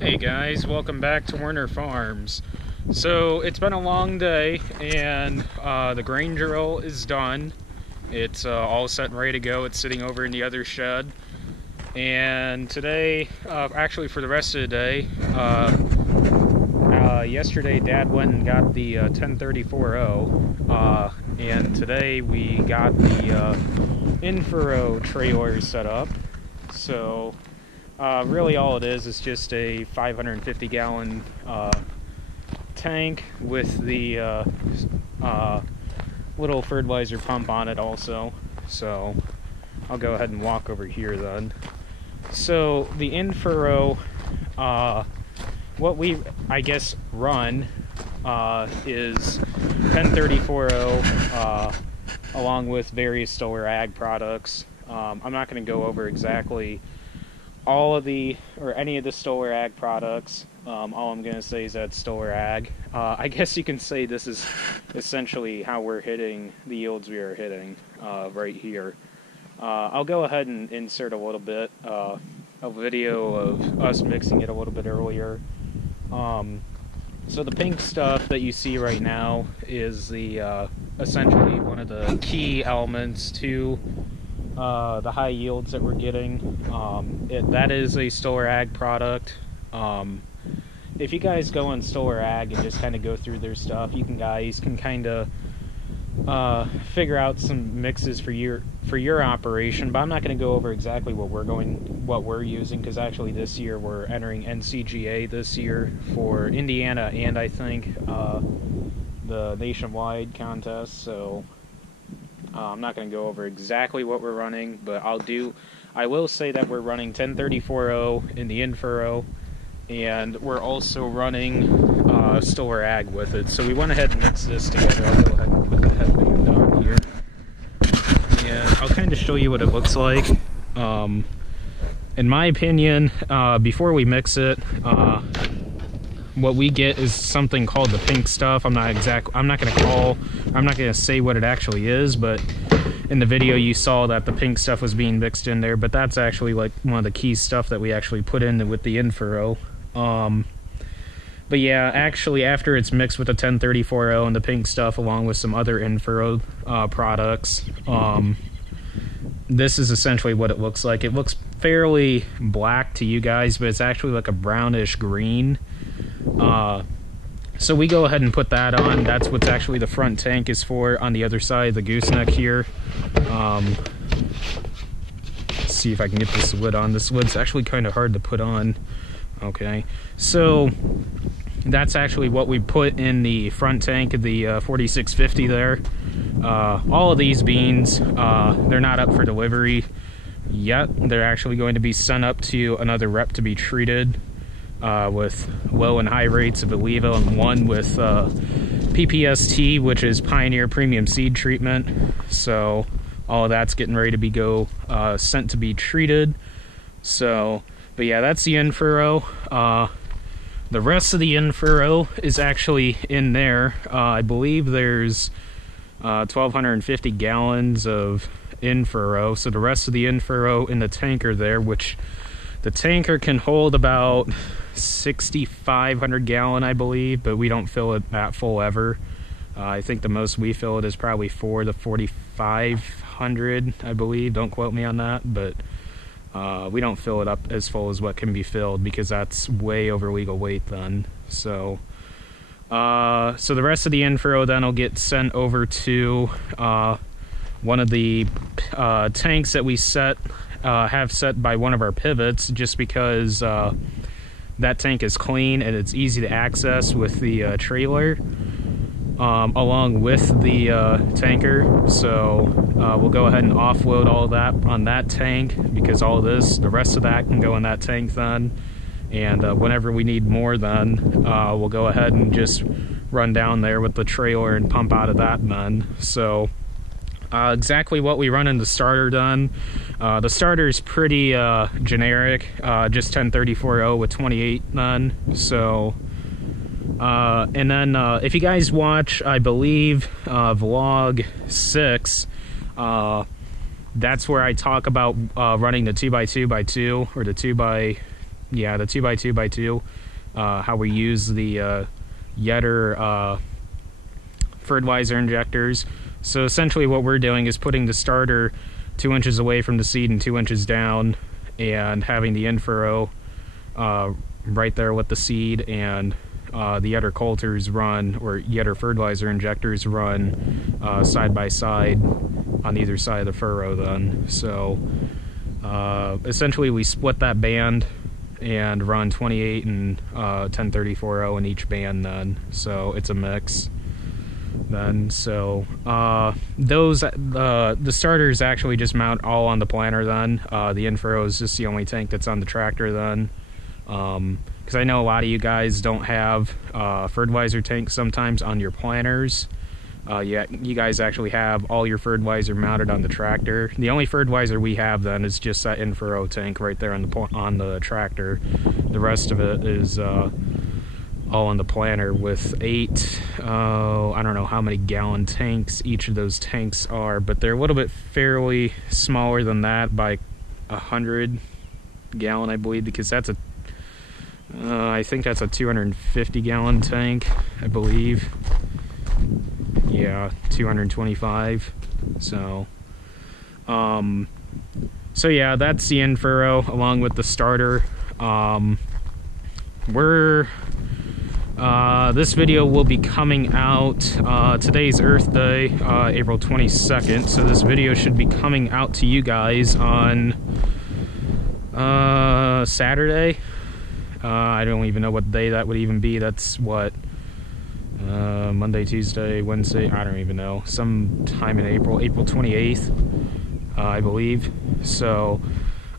Hey guys, welcome back to Werner Farms. So it's been a long day and the grain drill is done. It's all set and ready to go. It's sitting over in the other shed. And today, actually for the rest of the day, yesterday Dad went and got the 1034O, and today we got the Infurrow trailer set up. So really all it is just a 550 gallon tank with the little fertilizer pump on it also. So I'll go ahead and walk over here then. So the Infurrow, what we I guess run is 1034O along with various solar ag products. I'm not going to go over exactly all of any of the solar ag products. All I'm going to say is that solar ag. I guess you can say this is essentially how we're hitting the yields we are hitting right here. I'll go ahead and insert a little bit a video of us mixing it a little bit earlier. So the pink stuff that you see right now is the essentially one of the key elements to the high yields that we're getting. That is a solar ag product. If you guys go on solar ag and just kind of go through their stuff, you guys can kind of figure out some mixes for your operation. But I'm not going to go over exactly what we're using, because actually this year we're entering NCGA this year for Indiana and I think the nationwide contest. So I'm not going to go over exactly what we're running, but I will say that we're running 1034O in the Infurrow, and we're also running solar ag with it. So we went ahead and mixed this together. I'll go ahead and put the head video down here, and I'll kind of show you what it looks like. In my opinion, before we mix it, what we get is something called the pink stuff. I'm not going to say what it actually is, but in the video you saw that the pink stuff was being mixed in there, but that's actually like one of the key stuff that we actually put in with the Infurrow. But yeah, actually after it's mixed with the 1034O and the pink stuff along with some other Infurrow products, this is essentially what it looks like. It looks fairly black to you guys, but it's actually like a brownish green. So we go ahead and put that on. That's what actually the front tank is for on the other side of the gooseneck here. Let's see if I can get this lid on. This lid's actually kind of hard to put on. Okay, so that's actually what we put in the front tank of the 4650 there. All of these beans, they're not up for delivery yet. They're actually going to be sent up to another rep to be treated with low and high rates of Oliva, and one with PPST, which is Pioneer Premium Seed Treatment. So all of that's getting ready to be sent to be treated. So, but yeah, that's the Infurrow. The rest of the Infurrow is actually in there. I believe there's 1,250 gallons of Infurrow. So the rest of the Infurrow in the tanker there, which the tanker can hold about 6,500 gallon, I believe, but we don't fill it that full ever. I think the most we fill it is probably 4,000 to 4,500, I believe. Don't quote me on that, but we don't fill it up as full as what can be filled, because that's way over legal weight then. So so the rest of the Infurrow then will get sent over to one of the tanks that we have set by one of our pivots, just because that tank is clean and it's easy to access with the trailer along with the tanker. So we'll go ahead and offload all of that on that tank, because the rest of that can go in that tank then, and whenever we need more then we'll go ahead and just run down there with the trailer and pump out of that then. So exactly what we run in the starter done. The starter is pretty generic, just 1034O with 28 then. So and then if you guys watch, I believe vlog 6, that's where I talk about running the 2x2x2 or the 2x yeah, the 2x2x2, how we use the Yetter fertilizer injectors. So essentially what we're doing is putting the starter 2 inches away from the seed and 2 inches down, and having the Infurrow right there with the seed, and the Yetter coulters run, or Yetter fertilizer injectors run side by side on either side of the furrow then. So essentially we split that band and run 28 and 1034.0 in each band then, so it's a mix then. So the starters actually just mount all on the planter then. The Infurrow is just the only tank that's on the tractor then, because I know a lot of you guys don't have fertilizer tanks sometimes on your planters. You guys actually have all your fertilizer mounted on the tractor. The only fertilizer we have then is just that Infurrow tank right there on the tractor. The rest of it is all on the planter with 8, I don't know how many gallon tanks each of those tanks are, but they're a little bit fairly smaller than that by 100 gallon, I believe, because that's I think that's a 250 gallon tank, I believe. Yeah, 225. So yeah, that's the Infurrow along with the starter. This video will be coming out, today's Earth Day, April 22nd, so this video should be coming out to you guys on Saturday. I don't even know what day that would even be. That's what, Monday, Tuesday, Wednesday, I don't even know. Sometime in April 28th, I believe. So,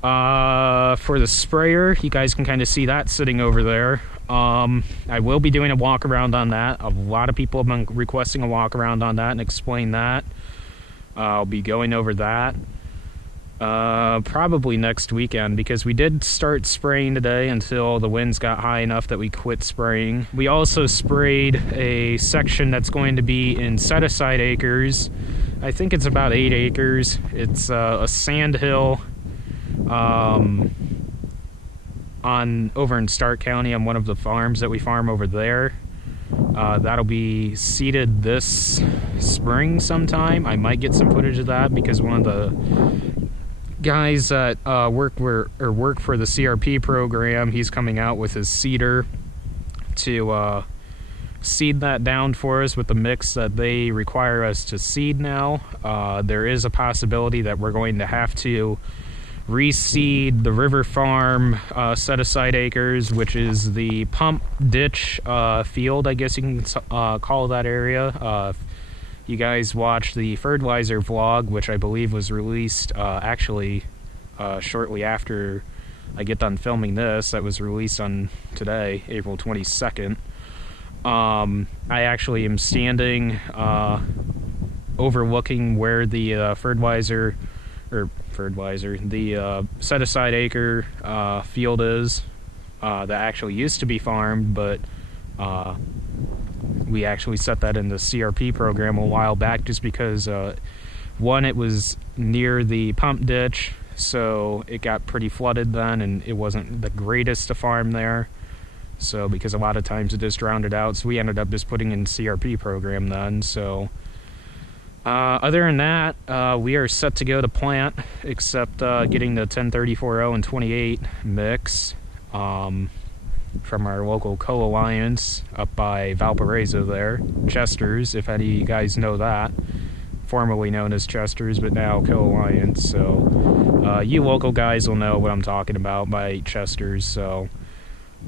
for the sprayer, you guys can kind of see that sitting over there. I will be doing a walk around on that. A lot of people have been requesting a walk around on that and explain that. I'll be going over that probably next weekend, because we did start spraying today until the winds got high enough that we quit spraying. We also sprayed a section that's going to be in set-aside acres. I think it's about 8 acres. It's a sand hill over in Stark County on one of the farms that we farm over there. That'll be seeded this spring sometime. I might get some footage of that because one of the guys that work for the CRP program, he's coming out with his seeder to seed that down for us with the mix that they require us to seed now. There is a possibility that we're going to have to reseed the River Farm set-aside acres, which is the pump ditch field, I guess you can call that area. You guys watched the fertilizer vlog, which I believe was released actually shortly after I get done filming this. That was released on today, April 22nd. I actually am standing overlooking where the the set-aside acre field is that actually used to be farmed, but we actually set that in the CRP program a while back just because one, it was near the pump ditch, so it got pretty flooded then, and it wasn't the greatest to farm there. So because a lot of times it just drowned it out, so we ended up just putting in CRP program then. So other than that, we are set to go to plant, except getting the 1034.0 and 28 mix from our local co-alliance up by Valparaiso there, Chester's, if any of you guys know that. Formerly known as Chester's, but now co-alliance. So you local guys will know what I'm talking about by Chester's. So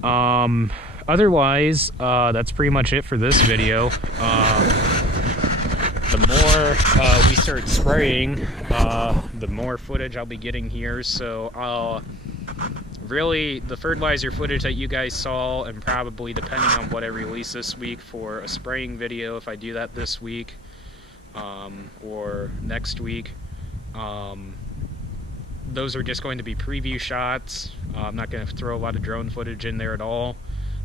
otherwise, that's pretty much it for this video. The more we start spraying, the more footage I'll be getting here. So really, the fertilizer footage that you guys saw, and probably depending on what I release this week for a spraying video, if I do that this week or next week, those are just going to be preview shots. I'm not going to throw a lot of drone footage in there at all.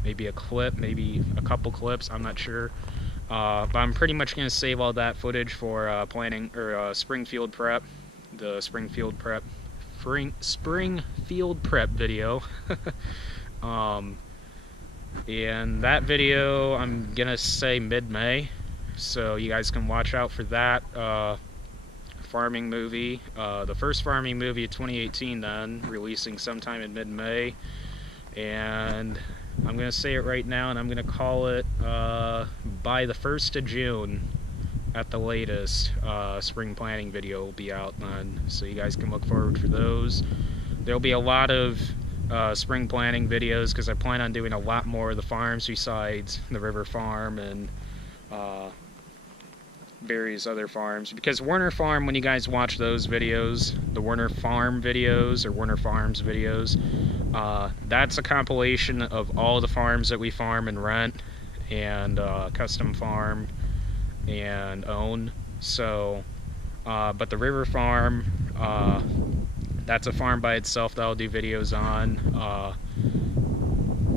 Maybe a clip, maybe a couple clips, I'm not sure. But I'm pretty much going to save all that footage for planting or spring field prep, the spring field prep spring field prep video. And that video, I'm gonna say mid-May, so you guys can watch out for that farming movie. The first farming movie of 2018 then, releasing sometime in mid-May. And I'm gonna say it right now, and I'm gonna call it by the 1st of June at the latest. Spring planting video will be out then, so you guys can look forward for those. There'll be a lot of spring planting videos because I plan on doing a lot more of the farms besides the River Farm and various other farms. Because Werner Farm, when you guys watch those videos, the Werner Farm videos or Werner Farms videos, that's a compilation of all the farms that we farm and rent and custom farm and own. So but the River Farm, that's a farm by itself that I'll do videos on.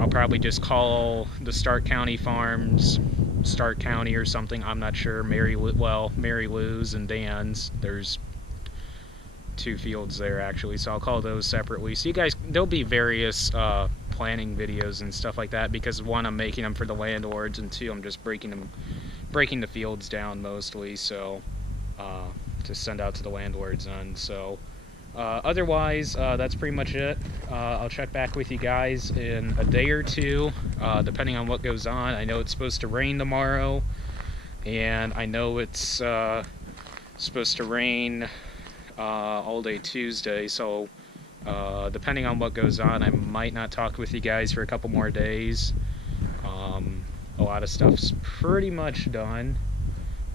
I'll probably just call the Stark County farms Stark County or something, I'm not sure. Mary Lou's and Dan's, there's 2 fields there actually, so I'll call those separately. So you guys, there'll be various planning videos and stuff like that, because 1, I'm making them for the landlords, and 2, I'm just breaking the fields down mostly, so to send out to the landlords on. So otherwise, that's pretty much it. I'll check back with you guys in a day or 2, depending on what goes on. I know it's supposed to rain tomorrow, and I know it's supposed to rain all day Tuesday, so depending on what goes on, I might not talk with you guys for a couple more days. A lot of stuff's pretty much done.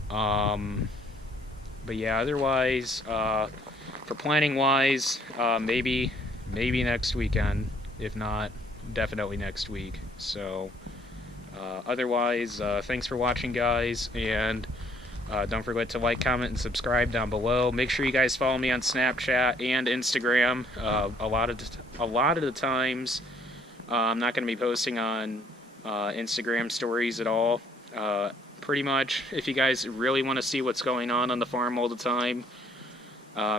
But yeah, otherwise, for planning wise, maybe next weekend. If not, definitely next week. So otherwise, thanks for watching, guys, and don't forget to like, comment, and subscribe down below. Make sure you guys follow me on Snapchat and Instagram. A lot of the times, I'm not going to be posting on Instagram stories at all. Pretty much, if you guys really want to see what's going on the farm all the time,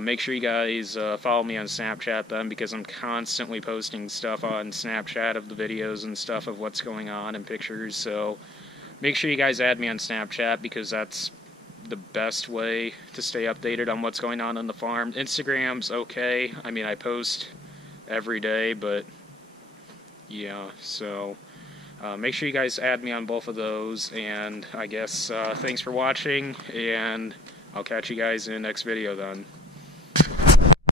make sure you guys follow me on Snapchat then, because I'm constantly posting stuff on Snapchat of the videos and stuff of what's going on and pictures. So make sure you guys add me on Snapchat, because that's the best way to stay updated on what's going on the farm. Instagram's okay. I mean, I post every day, but yeah, so make sure you guys add me on both of those, and I guess thanks for watching, and I'll catch you guys in the next video then.